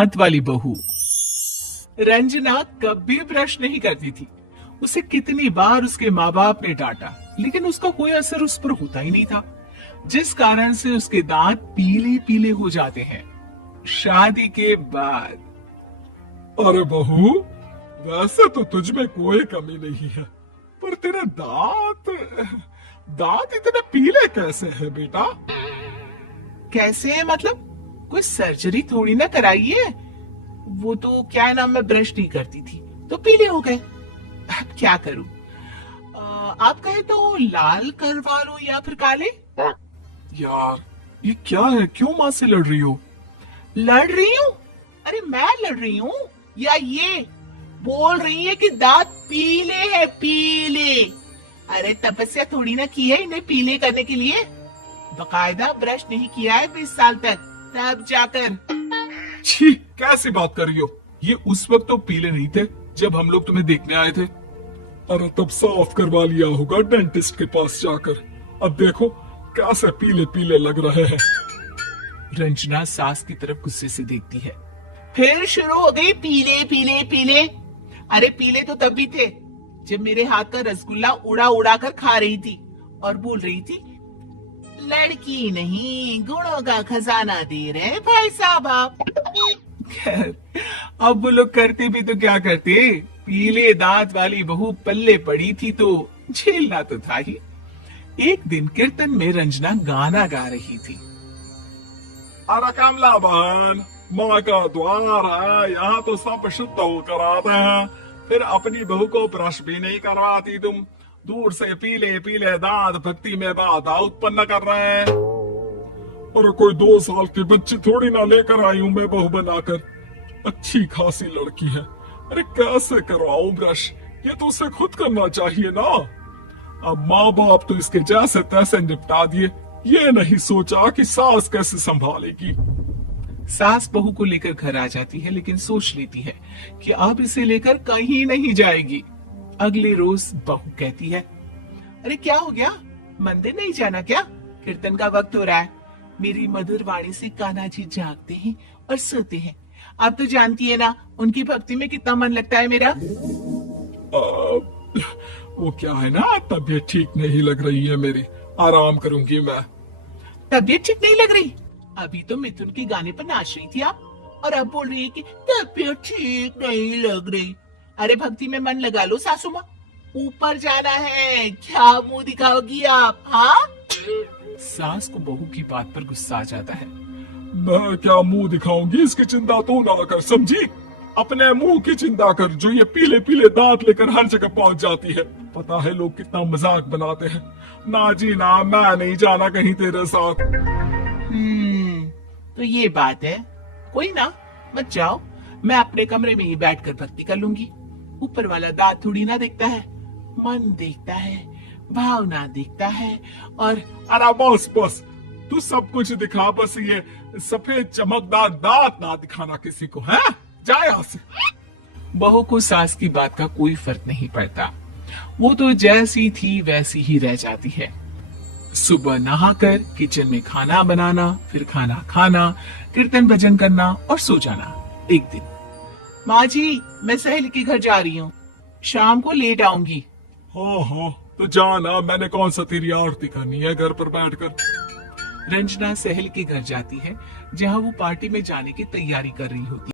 दांत वाली बहू। रंजना कभी ब्रश नहीं करती थी। उसे कितनी बार उसके माँ बाप ने डांटा, लेकिन उसका कोई असर उस पर होता ही नहीं था, जिस कारण से उसके दांत पीले पीले हो जाते हैं। शादी के बाद। अरे बहू, वैसे तो तुझ में कोई कमी नहीं है, पर तेरे दांत इतने पीले कैसे हैं बेटा? कैसे है मतलब? कोई सर्जरी थोड़ी ना कराई है। वो तो क्या है ना, मैं ब्रश नहीं करती थी तो पीले हो गए। अब क्या करूं? आप कहे तो लाल करवा लो या फिर काले। यार, ये क्या है? क्यों माँ से लड़ रही हो? लड़ रही हूँ? अरे मैं लड़ रही हूँ या ये बोल रही है कि दांत पीले हैं, पीले। अरे तपस्या थोड़ी ना की है इन्हें पीले करने के लिए। बकायदा ब्रश नहीं किया है 20 साल तक, तब जाकर। छी, कैसी बात कर रही हो? ये उस वक्त तो पीले नहीं थे जब हम लोग तुम्हें देखने आए थे। अरे तब साफ करवा लिया होगा डेंटिस्ट के पास जाकर। अब देखो कैसे पीले पीले लग रहे हैं। रंजना सास की तरफ गुस्से से देखती है। फिर शुरू हो गई पीले पीले पीले। अरे पीले तो तब भी थे जब मेरे हाथ का रसगुल्ला उड़ा उड़ा कर खा रही थी और बोल रही थी, लड़की नहीं गुणों का खजाना दे रहे भाई साहब आप। खैर, अब वो लोग करते भी तो क्या करते, पीले दांत वाली बहू पल्ले पड़ी थी तो झेलना तो था ही। एक दिन कीर्तन में रंजना गाना गा रही थी। अरे कमला बहन, माँ का द्वार है, यहाँ तो सब शुद्ध होकर आते हैं, फिर अपनी बहू को ब्रश भी नहीं करवाती तुम। दूर से पीले पीले दांत भक्ति में बाधा उत्पन्न कर रहे हैं। और कोई 2 साल की बच्ची थोड़ी ना लेकर आई हूँ मैं बहू बनाकर। अच्छी खासी लड़की है, अरे कैसे करवाऊं ब्रश? ये तो उसे खुद करना चाहिए ना। अब माँ बाप तो इसके जैसे तैसे निपटा दिए, ये नहीं सोचा कि सास कैसे संभालेगी। सास बहू को लेकर घर आ जाती है, लेकिन सोच लेती है कि अब इसे लेकर कहीं नहीं जाएगी। अगले रोज बहू कहती है, अरे क्या हो गया, मंदिर नहीं जाना क्या? कीर्तन का वक्त हो रहा है। मेरी मधुर वाणी से कान्हा जी जागते हैं और सोते हैं। आप तो जानती है ना उनकी भक्ति में कितना मन लगता है मेरा। वो क्या है ना, तबीयत ठीक नहीं लग रही है मेरी, आराम करूंगी मैं। तबीयत ठीक नहीं लग रही? अभी तो मिथुन के गाने पर नाच रही थी आप, और अब बोल रही है कि तबीयत ठीक नहीं लग रही। अरे भक्ति में मन लगा लो सासू माँ, ऊपर जाना है, क्या मुंह दिखाओगी आप? हाँ। सास को बहू की बात पर गुस्सा आ जाता है। मैं क्या मुंह दिखाऊंगी, इसकी चिंता तू ना कर, समझी? अपने मुंह की चिंता कर, जो ये पीले पीले दांत लेकर हर जगह पहुंच जाती है। पता है लोग कितना मजाक बनाते हैं। ना जी ना, मैं नहीं जाना कहीं तेरे साथ। तो ये बात है, कोई ना, मत जाओ, मैं अपने कमरे में ही बैठकर भक्ति कर लूंगी। ऊपर वाला दांत थोड़ी ना देखता है, मन देखता है, भावना देखता है। और अरे बस बस, तू सब कुछ दिखा, बस ये सफेद चमकदार दांत ना दिखाना किसी को, है? जा यहाँ से। बहू को सास की बात का कोई फर्क नहीं पड़ता, वो तो जैसी थी वैसी ही रह जाती है। सुबह नहाकर किचन में खाना बनाना, फिर खाना खाना, कीर्तन भजन करना और सो जाना। एक दिन, माँ जी मैं सहेली के घर जा रही हूँ, शाम को लेट आऊंगी। हाँ हाँ, तो जाना, मैंने कौन सा तेरी आरती करनी है घर पर बैठकर। रंजना सहेली के घर जाती है, जहाँ वो पार्टी में जाने की तैयारी कर रही होती है।